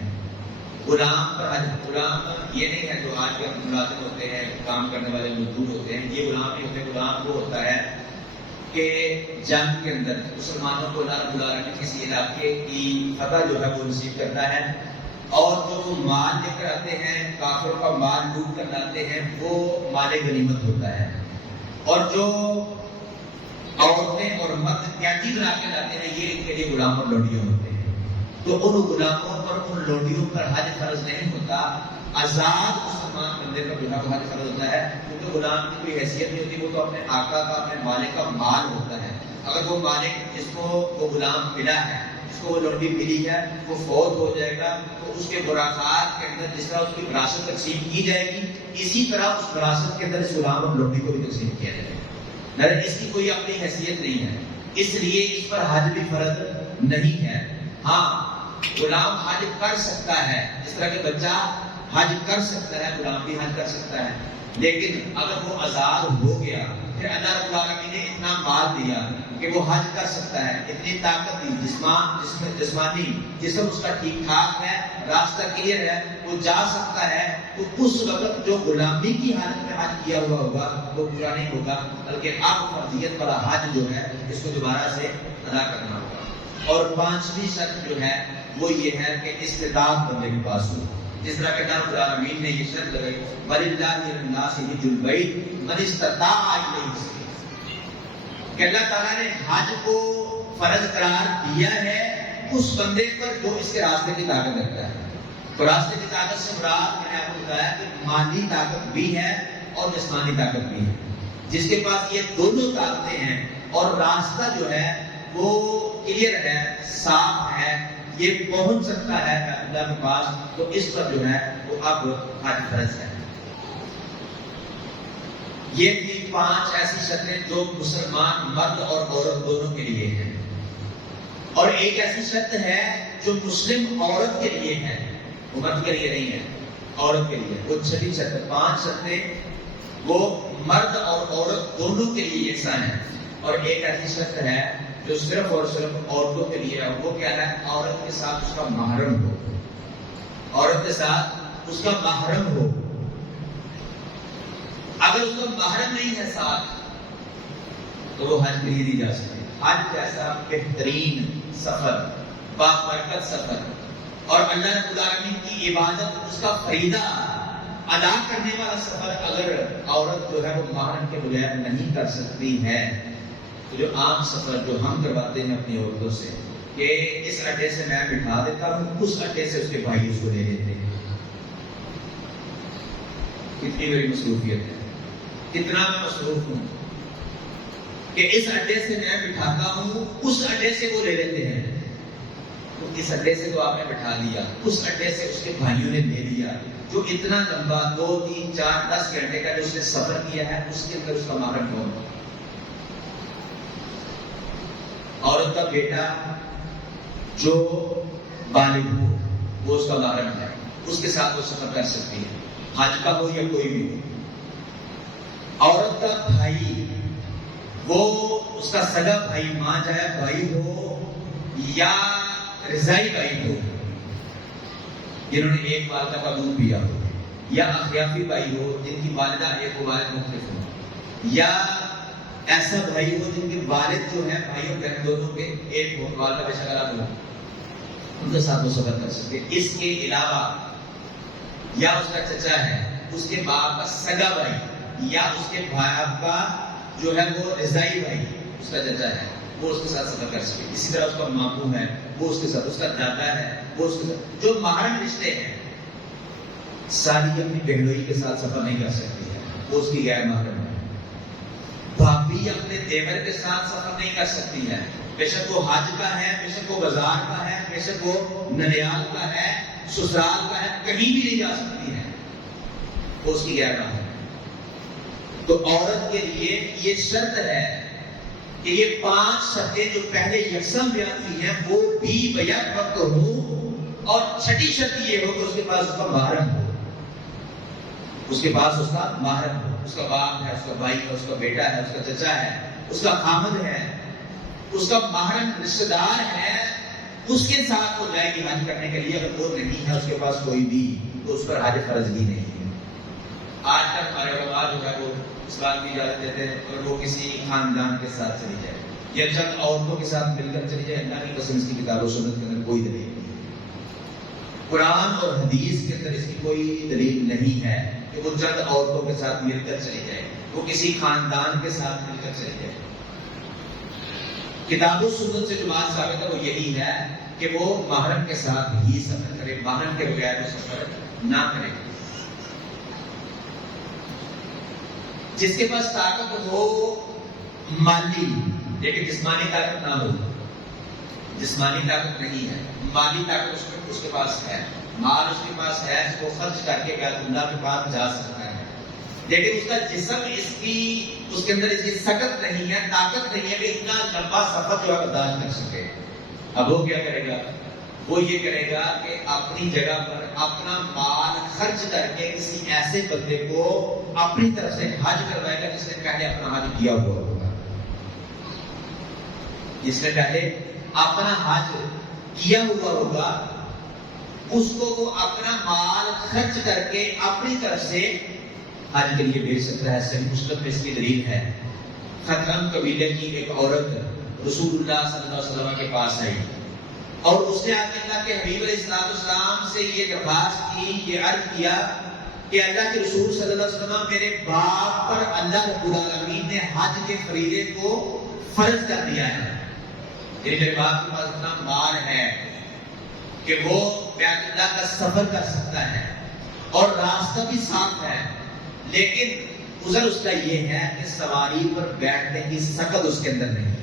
غلام پر حج، غلام یہ نہیں ہے جو آج کے ملازم ہوتے ہیں، کام کرنے والے مزدور ہوتے ہیں، یہ غلام نہیں ہوتے۔ غلام وہ ہوتا ہے کہ جنگ کے اندر مسلمانوں کو اللہ رب العالمین کسی علاقے کی فتح جو ہے وہ نصیب کرتا ہے اور جو وہ مال لے کر آتے ہیں، کافروں کا مال لوٹ کر لاتے ہیں، وہ مال غنیمت ہوتا ہے، اور جو عورتیں اور مرد قیدی بنا کے لاتے ہیں یہ ان کے لیے غلام اور لونڈیوں ہوتے ہیں۔ تو ان غلاموں پر ان لونڈیوں پر حج فرض نہیں ہوتا، آزاد مسلمان بندے پر جو ہے وہ حج فرض ہوتا ہے، کیونکہ غلام کی کوئی حیثیت نہیں ہوتی، وہ تو اپنے آقا کا، اپنے مالک کا مال ہوتا ہے۔ اگر وہ مالک جس کو وہ غلام ملا ہے، جس کو وہ لونڈی ملی ہے، وہ فوت ہو جائے گا تو اس کے وراثات کے اندر جس طرح اس کی وراثت تقسیم کی جائے گی، اسی طرح اس وراثت کے اندر اس غلام اور لونڈی کو بھی تقسیم کیا جائے گا، لیکن اس کی کوئی اپنی حیثیت نہیں ہے، اس لیے اس پر حج بھی فرض نہیں ہے۔ ہاں غلام حج کر سکتا ہے، اس طرح کہ بچہ حج کر سکتا ہے، غلام بھی حج کر سکتا ہے، لیکن اگر وہ آزاد ہو گیا، پھر اللہ رب العالمین نے اتنا مال دیا کہ وہ حج کر سکتا ہے، اتنی طاقت دی، جسمانی جسم اس کا ٹھیک ٹھاک ہے، راستہ کلیئر ہے، وہ جا سکتا ہے، تو اس وقت جو غلامی کی حالت میں حج کیا ہوا ہوگا وہ پورا نہیں ہوگا، بلکہ اب فرضیت والا حج جو ہے اس کو دوبارہ سے ادا کرنا ہوگا۔ اور پانچویں شرط جو ہے وہ یہ ہے کہ استطاعت بندے کے پاس ہو، جس طرح کہ اللہ رب العالمین نے یہ شرط لگائی وَلِلَّهِ لِلنَّاسِ حِجُّ الْبَيْتِ مَنِ اسْتَطَاعَ إِلَيْهِ سَبِيلًا، کہ اللہ تعالیٰ نے حج کو فرض قرار دیا ہے اس بندے پر جو اس کے راستے کی طاقت رکھتا ہے. تو راستے کی طاقت سے مراد میں نے آپ کو بتایا کہ مالی طاقت بھی ہے اور جسمانی طاقت بھی ہے. جس کے پاس یہ دونوں طاقتیں ہیں اور راستہ جو ہے وہ کلیئر ہے، صاف ہے، یہ پہنچ سکتا ہے اللہ کے پاس، تو اس پر جو ہے وہ اب حج فرض ہے. یہ بھی 5 ایسی شرطیں جو مسلمان مرد اور عورت دونوں کے لیے ہیں. اور ایک ایسی شرط ہے جو مسلم عورت کے لیے ہے، وہ مرد کے لیے نہیں ہے، عورت کے لیے. وہ 6 شرط، 5 شرطیں وہ مرد اور عورت دونوں کے لیے یکساں ہیں. اور ایک ایسی شرط ہے جو صرف اور صرف عورتوں کے لیے ہے. وہ کیا ہے؟ عورت کے ساتھ اس کا محرم ہو. عورت کے ساتھ اس کا محرم ہو. اگر اس کا محرم نہیں ہے ساتھ تو وہ حج کے لیے نہیں جا سکتے. حج جیسا بہترین سفر، بابرکت سفر، اور اللہ رب العالمین کی عبادت، اس کا فریضہ ادا کرنے والا سفر اگر عورت جو ہے وہ محرم کے بغیر نہیں کر سکتی ہے، تو جو عام سفر جو ہم کرواتے ہیں اپنی عورتوں سے کہ اس اڈے سے میں بٹھا دیتا ہوں، اس اڈے سے اس کے بھائی اس کو لے لیتے ہیں. کتنی میری مصروفیت ہے، کتنا میں مصروف ہوں کہ اس اڈے سے میں بٹھاتا ہوں، اس اڈے سے وہ لے لیتے ہیں. تو اس اڈے سے تو آپ نے بٹھا لیا، اس اڈے سے اس کے بھائیوں نے لے لیا. جو اتنا لمبا 2 3 4 10 گھنٹے کا جو اس نے سفر کیا ہے، اس کے اندر اس کا محرم کون؟ عورت کا بیٹا جو بالغ ہو وہ اس کا محرم ہے، اس کے ساتھ وہ سفر کر سکتی ہے، حج کا ہو یا کوئی بھی ہو. عورت کا بھائی وہ اس کا سگا بھائی، ماں جائے بھائی ہو یا رضائی بھائی ہو جنہوں نے ایک والدہ کا دودھ پیا ہو، یا اخیافی بھائی ہو جن کی والدہ ایک و والد مختلف ہو، یا ایسا بھائی ہو جن کے والد جو ہے بھائی اور بہن دونوں کے ایک ہو، والدہ بے شک الگ ہو، ان کے ساتھ وہ سفر کر سکتے. اس کے علاوہ یا اس کا چچا ہے، اس کے باپ کا سگا بھائی، یا اس کے باپ کا جو ہے وہ رضائی بھائی، اس کا چچا ہے، وہ اس کے ساتھ سفر کر سکے. اسی طرح اس کا ماموں ہے، وہ اس کے ساتھ، اس کا دادا ہے وہ اس کے ساتھ. جو محرم رشتے ہیں ساری اپنی بہنوئی کے ساتھ سفر نہیں کر سکتی ہے، وہ اس کی غیر محرم ہے. بھابھی اپنے دیور کے ساتھ سفر نہیں کر سکتی ہے، بے شک وہ حج کا ہے، بے شک وہ بازار کا ہے، بے شک وہ ننیال کا ہے، سسرال کا ہے، کہیں بھی نہیں جا سکتی ہے، وہ اس کی غیر محرم ہے. تو عورت کے لیے یہ شرط ہے کہ یہ 5 شرطیں جو پہلے یکساں بیان ہوئی ہیں وہ بھی بیک وقت ہوں. اور 6 شرط یہ ہو کہ اس کے پاس اس کا محرم ہو، اس کے پاس اس کا محرم ہو، اس کا باپ ہے، اس کا بھائی ہے، اس کا بیٹا ہے، اس کا چچا ہے، اس کا خامد ہے، اس کا محرم رشتہ دار ہے، اس کے ساتھ وہ جائے گی حج کرنے کے لیے. اگر وہ نہیں ہے اس کے پاس کوئی بھی، تو اس پر حج فرض ہی نہیں ہے. آج تک ہمارے علماء جو ہے وہ اس بات کی اجازت دیتے ہیں اور وہ کسی خاندان کے ساتھ چلی جائے یا چند عورتوں کے ساتھ مل کر چلی جائے. اللہ کی قسم اس کی کتاب و سنت کے اندر کوئی دلیل نہیں ہے، قرآن اور حدیث کے اندر اس کی کوئی دلیل نہیں ہے کہ وہ چند عورتوں کے ساتھ مل کر چلی جائے، وہ کسی خاندان کے ساتھ مل کر چلی جائے. کتاب و سنت سے جو بات ثابت ہے وہ یہی ہے کہ وہ محرم کے ساتھ ہی سفر کرے، محرم کے بغیر وہ سفر نہ کرے. جس کے پاس طاقت ہو مالی لیکن جسمانی طاقت نہ ہو، جسمانی طاقت نہیں ہے، مالی طاقت اس کے پاس ہے، مال اس کے پاس ہے، اس کو خرچ کر کے بیت اللہ کے پاس جا سکتا ہے، لیکن اس کا جسم اس کے اندر اس کی سکت نہیں ہے، طاقت نہیں ہے کہ اتنا لمبا سفر جو ہے برداشت کر سکے. اب وہ کیا کرے گا؟ وہ یہ کرے گا کہ اپنی جگہ پر اپنا مال خرچ کر کے کسی ایسے بندے کو اپنی طرف سے حج کروائے گا جس نے پہلے اپنا حج کیا ہوا ہوگا، جس نے پہلے اپنا حج کیا ہوا ہوگا، اس کو وہ اپنا مال خرچ کر کے اپنی طرف سے حج کے لیے بھیج سکتا ہے. صحیح مسلم میں اس کی دلیل ہے. خطرم قبیلے کی ایک عورت رسول اللہ صلی اللہ علیہ وسلم کے پاس آئی اور اس نے آگے اللہ کے حبیب علیہ السلام سے یہ درخواست کی، یہ عرض کیا کہ اللہ کے رسول صلی اللہ علیہ وسلم، میرے باپ پر اللہ رب العالمین نے حج کے فریضے کو فرض کر دیا ہے. یعنی میرے باپ کے پاس اتنا مال ہے کہ وہ بیت اللہ کا سفر کر سکتا ہے اور راستہ بھی صاف ہے، لیکن عذر اس کا یہ ہے کہ سواری پر بیٹھنے کی سکت اس کے اندر نہیں ہے،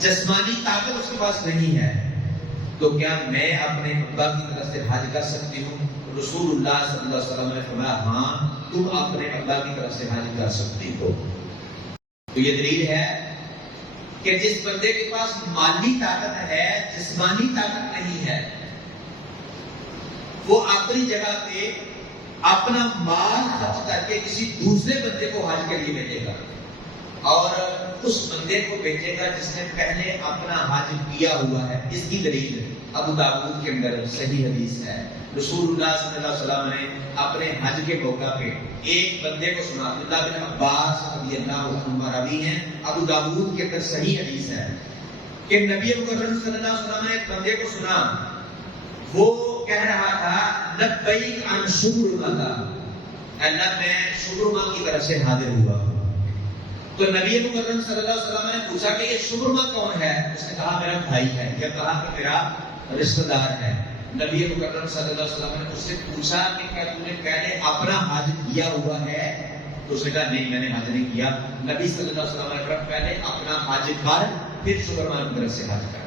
جسمانی طاقت اس کے پاس نہیں ہے. تو کیا میں اپنے ابا کی طرف سے حج کر سکتی ہوں؟ رسول اللہ صلی اللہ علیہ وسلم نے فرمایا ہاں تم اپنے ابا کی طرف سے حج کر سکتی ہو. تو یہ دلیل ہے کہ جس بندے کے پاس مالی طاقت ہے، جسمانی طاقت نہیں ہے، وہ اپنی جگہ پہ اپنا مال خرچ کر کے کسی دوسرے بندے کو حج کے لیے بھیجے گا، اور اس بندے کو بھیجے گا جس نے پہلے اپنا حج کیا ہوا ہے. اس کی دلیل ابو داؤد کے اندر صحیح حدیث ہے. رسول اللہ صلی اللہ علیہ وسلم نے اپنے حج کے موقع پہ ایک بندے کو سنا. عبداللہ بن عباس رضی اللہ عنہ راوی ہیں، ابو داؤد کے اندر صحیح حدیث ہے کہ نبی مکرم صلی اللہ علیہ وسلم نے ایک بندے کو سنا، وہ کہہ رہا تھا لبیک عن شبرمہ، اللہ میں شبرمہ کی طرف سے حاضر ہوا. تو نبی مکرم صلی اللہ علیہ وسلم نے پوچھا کہ یہ شبرمہ کون ہے؟ اس نے کہا میرا بھائی ہے، یا کہا کہ میرا رشتہ دار ہے. نبی مکرم صلی اللہ علیہ وسلم نے اس سے پوچھا کہ کیا تم نے پہلے اپنا حج کیا ہوا ہے؟ تو اس نے کہا نہیں میں نے حج نہیں کیا. نبی صلی اللہ علیہ وسلم نے کہا پہلے اپنا حج کر پھر شبرمہ کی طرف سے حج کر.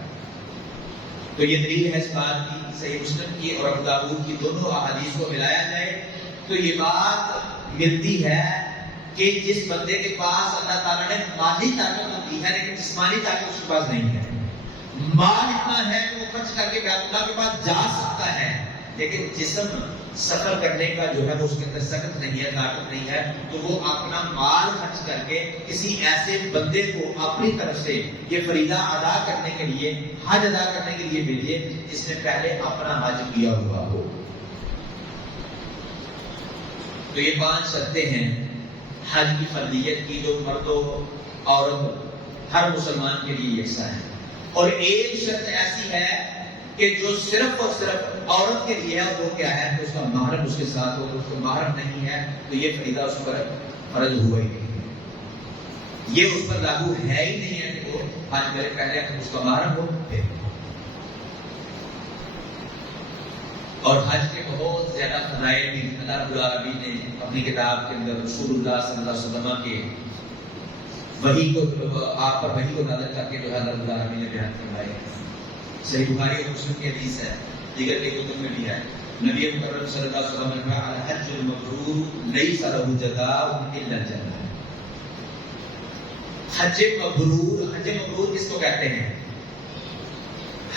تو یہ دلیل ہے اس بات کی، صحیح مسلم کی اور ابو داؤد کی دونوں احادیث کو ملایا جائے تو یہ بات ملتی ہے کہ جس بندے کے پاس اللہ تعالیٰ نے مالی طاقت دی ہے لیکن جسمانی طاقت اس کے پاس نہیں ہے، مال اتنا ہے کہ وہ خرچ کر کے بیت اللہ کے پاس جا سکتا ہے، لیکن جسم سفر کرنے کا جو ہے وہ اس کے اندر سخت نہیں ہے، طاقت نہیں ہے، تو وہ اپنا مال خرچ کر کے کسی ایسے بندے کو اپنی طرف سے یہ فریضہ ادا کرنے کے لیے، حج ادا کرنے کے لیے بھیجے جس نے پہلے اپنا حج کیا ہوا ہو. تو یہ 5 شرطیں ہیں حج کی فرضیت کی جو مرد و عورت ہر مسلمان کے لیے یکساں ہے. اور ایک شرط ایسی ہے کہ جو صرف اور صرف عورت کے لیے ہے، وہ کیا ہے کہ اس کا محرم اس کے ساتھ ہو. اس کو محرم نہیں ہے تو یہ فریضہ اس پر فرض ہوا ہی نہیں ہے، یہ اس پر لاگو ہے ہی نہیں ہے کہ وہ حج کرے، پہلے اس کا محرم ہو. اور حج کے بہت زیادہ فضائل بھی اللہ رب العالمین نے اپنی کتاب کے اندر رسول اللہ صلی اللہ علیہ وسلم کے وحی کو آپ پر وحی کو نازل کر کے جو ہے اللہ رب العالمین نے بیان فرمائے. صحیح بخاری اور مسلم کی حدیث ہے، دیگر کے کتب میں بھی ہے. نبی مکرم صلی اللہ علیہ وسلم نے کہا الحج المبرور لیس له جزاء الا الجنہ. حج مبرور، حج مبرور کس کو کہتے ہیں؟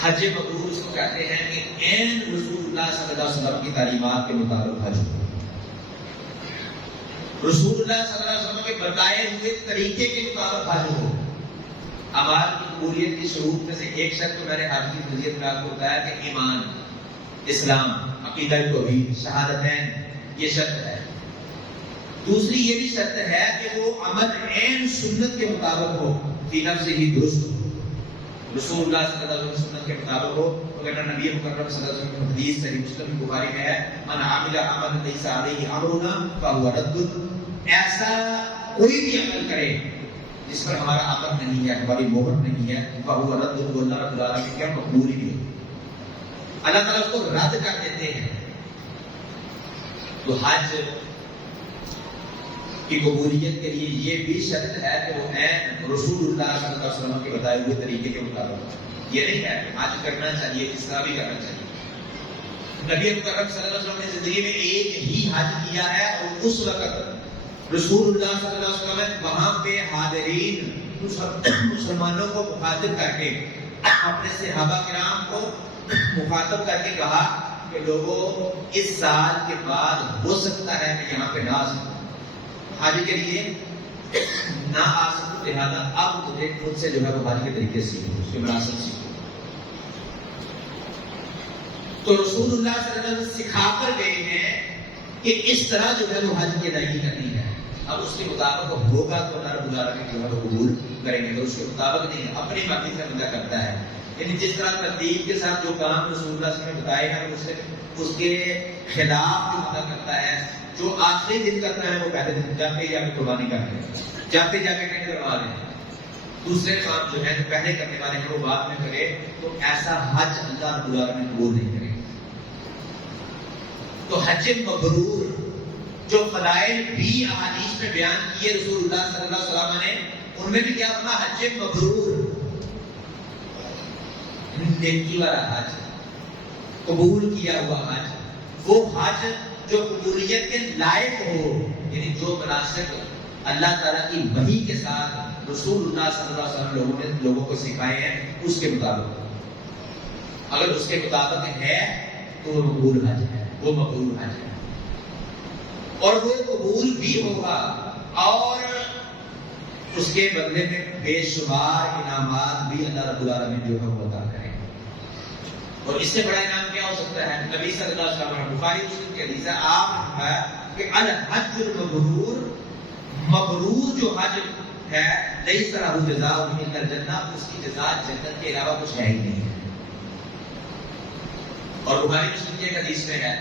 حج مبرور اس کو کہتے ہیں کہ عین رسول اللہ صلی اللہ علیہ وسلم کی تعلیمات کے مطابق حج ہو، رسول اللہ صلی اللہ علیہ وسلم کے بتائے ہوئے طریقے کے مطابق حج ہو. اعمال کی قبولیت کی شروط میں سے ایک شرط تو میں نے حج کی فضیلت میں آپ کو بتایا کہ ایمان، اسلام، عقیدہ توحید، شہادتین، یہ شرط ہے. دوسری یہ بھی شرط ہے کہ وہ عمل عین سنت کے مطابق ہو، فی نفسہ ہی درست ہو، رسول اللہ صلی اللہ علیہ وسلم کے مطابق ہو. اگر نبی مکرم صلی اللہ علیہ وسلم کی حدیث صحیح مسلم بخاری میں ہے من عمل عملا لیس علیہ امرنا فهو رد، ایسا کوئی بھی عمل کرے جس پر ہمارا امر نہیں ہے، ہماری مہر نہیں ہے، فهو رد، وہ اللہ رب العالمین کے مقبول ہی نہیں، اللہ تعالیٰ اس کو رد کر دیتے ہیں. تو حج کی قبولیت کے لیے یہ بھی شرط ہے کہ وہ عین رسول اللہ صلی اللہ علیہ وسلم کے بتائے ہوئے طریقے کے مطابق. یہ نہیں ہے کہ حج کرنا چاہیے اس طرح بھی کرنا چاہیے. نبی مکرم صلی اللہ علیہ وسلم نے زندگی میں ایک ہی حج کیا ہے، اور اس وقت رسول اللہ صلی اللہ علیہ وسلم نے وہاں پہ حاضرین مسلمانوں کو مخاطب کر کے، اپنے صحابہ کرام کو مخاطب کر کے کہا کہ لوگوں اس سال کے بعد ہو سکتا ہے کہ یہاں پہ نہ آ سکوں، حج کے لیے نہ آ سکوں، لہٰذا اب تجھے خود سے جو ہے وہ حج کے طریقے سیکھو، اس کی مناسب سیکھو. تو رسول اللہ صلی اللہ علیہ وسلم سکھا کر گئے ہیں کہ اس طرح جو ہے وہ حج کی ادائیگی کرنی ہے. اب اس کے مطابق ہوگا تو اللہ رب العالمین جو ہے وہ قبول کریں گے، تو اس کے مطابق نہیں، اپنی مرضی سے بندہ کرتا ہے. یعنی جس طرح ترتیب کے ساتھ جو کام رسول اللہ صلی اللہ علیہ وسلم نے بتائے ہیں اس کے خلاف جو بندہ کرتا ہے، جو آخری دن کرتا ہے وہ پہلے دن جاتے جا کے قربانی کرتے ہیں، جاتے جا کے کہیں کروا دیں. دوسرے کام جو ہے جو پہلے کرنے والے ہیں وہ بعد میں کرے، تو ایسا حج اللہ رب العالمین قبول نہیں کرے گا۔ تو حج مبرور جو فضائل بھی احادیث میں بیان کیے رسول اللہ صلی اللہ علیہ وسلم نے، ان میں بھی کیا ہونا؟ حج مبرور، نیکی والا حج، قبول کیا ہوا حج، وہ حج جو قبولیت کے لائق ہو، یعنی جو مناسک اللہ تعالیٰ کی وحی کے ساتھ رسول اللہ صلی اللہ علیہ وسلم نے لوگوں کو سکھائے ہیں اس کے مطابق، اگر اس کے مطابق ہے تو وہ مقبول حج ہے، وہ مقبول حج ہے، اور وہ قبول بھی ہوگا، اور اس کے بدلے میں بے شمار انعامات بھی اللہ رب العالمین جو ہے وہ عطا کریں گے۔ اور اس سے بڑا انعام کیا ہو سکتا ہے؟ نبی صلی اللہ علیہ وسلم بخاری مسلم کی حدیث ہے، آپ ہے کہ الحج المبرور، مبرور جو حج ہے، لیس لہ جزاء الا الجنہ، اس کی جزا جنت کے علاوہ کچھ ہے ہی نہیں ہے۔ اور بخاری مسلم کی ایک حدیث میں ہے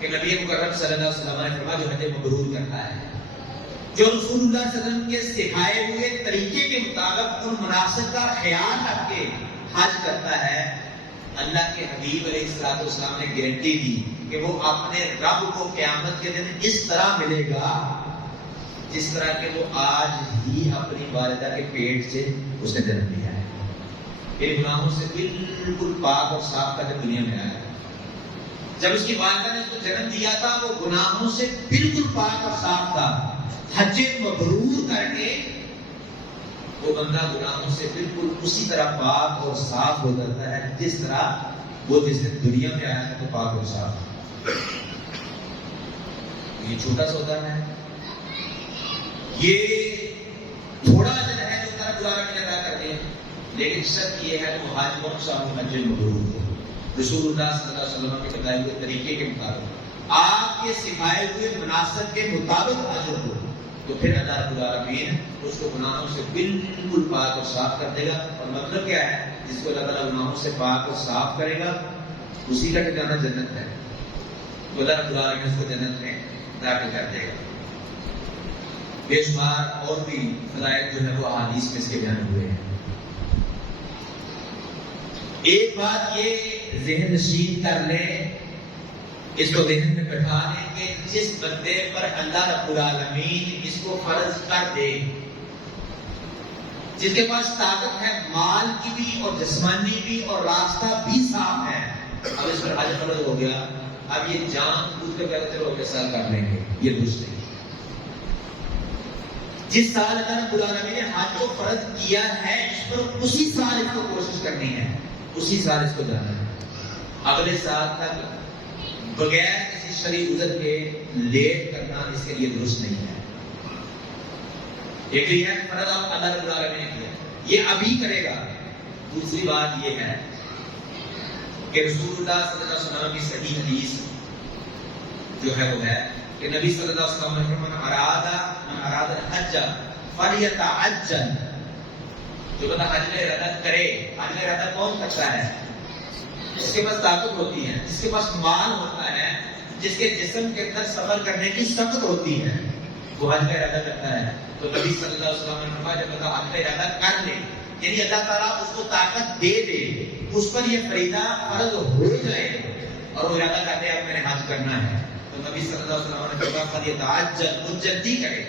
کہ نبی مکرم صلی اللہ علیہ وسلم نے فرمایا جو حج مبرور کرتا ہے، جو رسول اللہ صلی اللہ علیہ وسلم کے سکھائے ہوئے طریقے کے مطابق ان مناسک کا خیال رکھ کے حج کرتا ہے، اللہ کے حبیب علیہ السلام نے گارنٹی دی کہ وہ اپنے رب کو قیامت کے دن اس طرح ملے گا جس طرح کہ وہ آج ہی اپنی والدہ کے پیٹ سے اس نے جنم لیا ہے، یہ گناہوں سے بالکل پاک اور صاف کر کے دنیا میں آیا ہے۔ جب اس کی والدہ نے اس کو جنم دیا تھا وہ گناہوں سے بالکل پاک اور صاف تھا، حج مبرور کر کے وہ بندہ گناہوں سے بالکل اسی طرح پاک اور صاف ہو جاتا ہے جس طرح وہ جس دن دنیا میں آیا ہے تو پاک اور صاف۔ یہ چھوٹا سا ہوتا ہے، یہ تھوڑا اجر ہے جو اللہ تعالیٰ نے ادا کر دیا، لیکن شرط یہ ہے کہ حج کون سا ہو؟ حج مبرور ہو، رسول اللہ صلی اللہ علیہ وسلم کے بتائے ہوئے طریقے کے مطابق، آپ کے سکھائے ہوئے مناسب کے مطابق اجر ہو، تو پھر اللہ رب العالمین اس کو گناہوں سے بالکل پاک اور صاف کر دے گا۔ اور مطلب کیا ہے؟ جس کو اللہ تعالیٰ گناہوں سے پاک اور صاف کرے گا اسی کا ٹھکانہ جنت ہے، تو اللہ رب العالمین اس کو جنت میں داخل کر دے گا۔ بے شمار اور بھی فضائل جو ہے وہ احادیث میں اس کے بیان ہوئے ہیں۔ ایک بات یہ ذہن نشین کر لیں، اس کو ذہن میں بٹھا لیں کہ جس بندے پر اللہ رب العالمین اس کو فرض کر دے، جس کے پاس طاقت ہے مال کی بھی اور جسمانی بھی اور راستہ بھی صاف ہے، اب اس پر حج فرض ہو گیا، اب یہ جان بوجھ کے کہتے رہو کہ سال کر لیں گے، یہ درست نہیں۔ جس سال اللہ رب العالمین نے حج کو فرض کیا ہے اس پر اسی سال اس کو کوشش کرنی ہے، اسی سال اس کو جانا ہے، اگلے سال تک بغیر کسی شرعی عذر کے لیٹ کرنا اس کے لیے درست نہیں ہے۔ ایک یہ فرض آپ اللہ رب العالمین نے کیا، یہ ابھی کرے گا۔ دوسری بات یہ ہے کہ رسول اللہ صلی اللہ علیہ وسلم کی صحیح حدیث جو ہے وہ ہے کہ نبی صلی اللہ علیہ وسلم نے فرمایا من اراد الحج فلیتعجل، جو بندہ حج کا ارادہ کرے، حج کا ارادہ کون کرتا ہے؟ جس کے پاس طاقت ہوتی ہے، جس کے پاس مال ہوتا ہے، جس کے جسم کے اندر سفر کرنے کی سخت ہوتی ہے، وہ حج کا ارادہ کرتا ہے۔ تو نبی صلی اللہ علیہ وسلم نے فرمایا جب بندہ حج کا ارادہ کر لے، یعنی اللہ تعالیٰ اس کو طاقت دے دے، اس پر یہ فریضہ فرض ہو جائے اور وہ ارادہ کرتے ہیں اب میں نے حج کرنا ہے، تو نبی صلی اللہ علیہ وسلم نے فرمایا فلیتعجل، وہ جلدی کرے،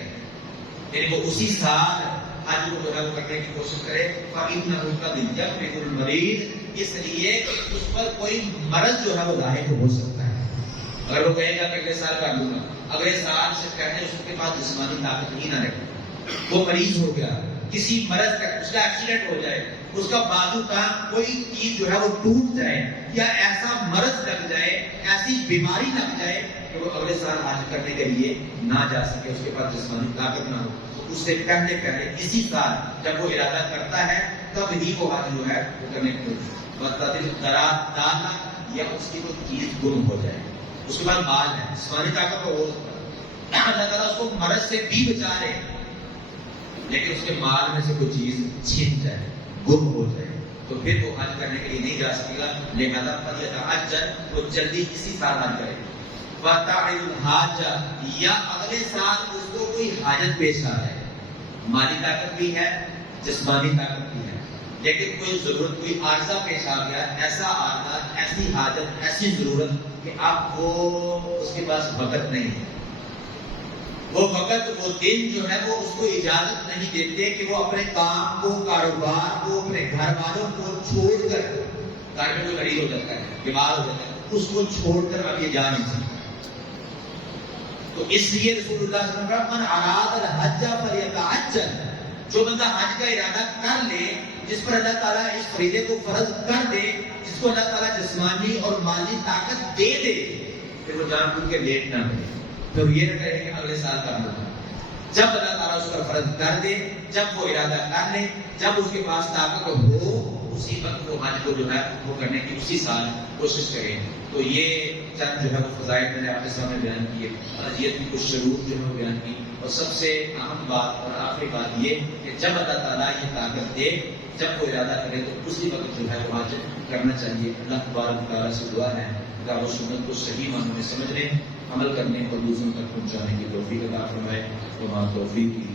یعنی وہ اسی سال حج کو جو ہے وہ کرنے کی کوشش کرے۔ فَإِنَّهُ قَدْ يَفْرِغُ الْمَرِيضُ، اس لیے اس پر کوئی مرض جو ہے وہ لاحق ہو سکتا ہے۔ اگر وہ کہے گا کہ اگلے سال کر لوں گا، اگلے سال سے کہتے اس کے پاس جسمانی طاقت ہی نہ رہے، وہ مریض ہو گیا، کسی مرض کا اس کا ایکسیڈنٹ ہو جائے، اس کا بازو کا کوئی چیز جو ہے وہ ٹوٹ جائے، یا ایسا مرض لگ جائے، ایسی بیماری لگ جائے کہ وہ اگلے سال حج کرنے کے لیے نہ جا سکے، اس کے پاس جسمانی طاقت نہ ہو، اس سے پہلے اسی سال جب وہ ارادہ کرتا ہے تب ہی وہ حج جو ہے وہ کرنے کی دانا، یا اس کی کوئی چیز گم ہو جائے، اس کے بعد مال ہے، جسمانی طاقت تو ہو سکتا ہے، اللہ تعالیٰ اس کو مرض سے بھی بچا لے، لیکن اس کے مال میں سے کوئی چیز چھن جائے، گم ہو جائے، تو پھر وہ حج کرنے کے لیے نہیں جا سکے گا، لہذا فلیتعجل، وہ جلدی اسی سال حج کرے۔ وَتَعِدُ الْحَاجَ، یا اگلے سال اس کو کوئی حاجت پیش آ جائے، مالی طاقت بھی ہے، جسمانی طاقت کی ہے، لیکن کوئی ضرورت، کوئی عارضہ پیش آ گیا، ایسا عارضہ، ایسی حاجت، ایسی ضرورت کہ آپ کو اس کے پاس وقت نہیں ہے، وہ وقت، وہ دن جو ہے وہ اس کو اجازت نہیں دیتے کہ وہ اپنے کام کو، کاروبار کو، اپنے گھر والوں کو چھوڑ کر، گھر میں کوئی مریض ہو جاتا ہے، بیمار ہو جاتا ہے، اس کو چھوڑ کر اب یہ جا نہیں سکتا۔ تو اس لیے رسول اللہ صلی اللہ علیہ وسلم من اراد الحج فلیتعجل، جو بندہ حج کا ارادہ کر لے، جس پر اللہ تعالیٰ اس فریضے کو فرض کر دے، جس کو اللہ تعالیٰ جسمانی اور مالی طاقت دے دے، پھر وہ جان بوجھ کے لیٹ نہ کرے، پھر یہ نہ کہے کہ اگلے سال کر لوں۔ جب اللہ تعالیٰ اس پر فرض کر دے، جب وہ ارادہ کر لے، جب اس کے پاس طاقت ہو، اسی وقت وہ حج کو جو ہے وہ کرنے کی اسی سال کوشش کرے۔ تو یہ چند جو ہے وہ فضائل میں نے آپ کے سامنے بیان کیے، حجیت کی کچھ شروط جو ہے وہ بیان کی، اور سب سے اہم بات اور آخری بات یہ کہ جب اللہ تعالیٰ یہ طاقت دے، جب وہ ارادہ کرے تو اسی وقت جو ہے وہ حج کرنا چاہیے۔ اللہ تبارک تعالیٰ سے دعا ہے کہ وہ سنت کو صحیح معنوں میں سمجھنے، عمل کرنے اور دوسروں تک پہنچانے کی توفیق عطا فرمائے۔ وما توفیقی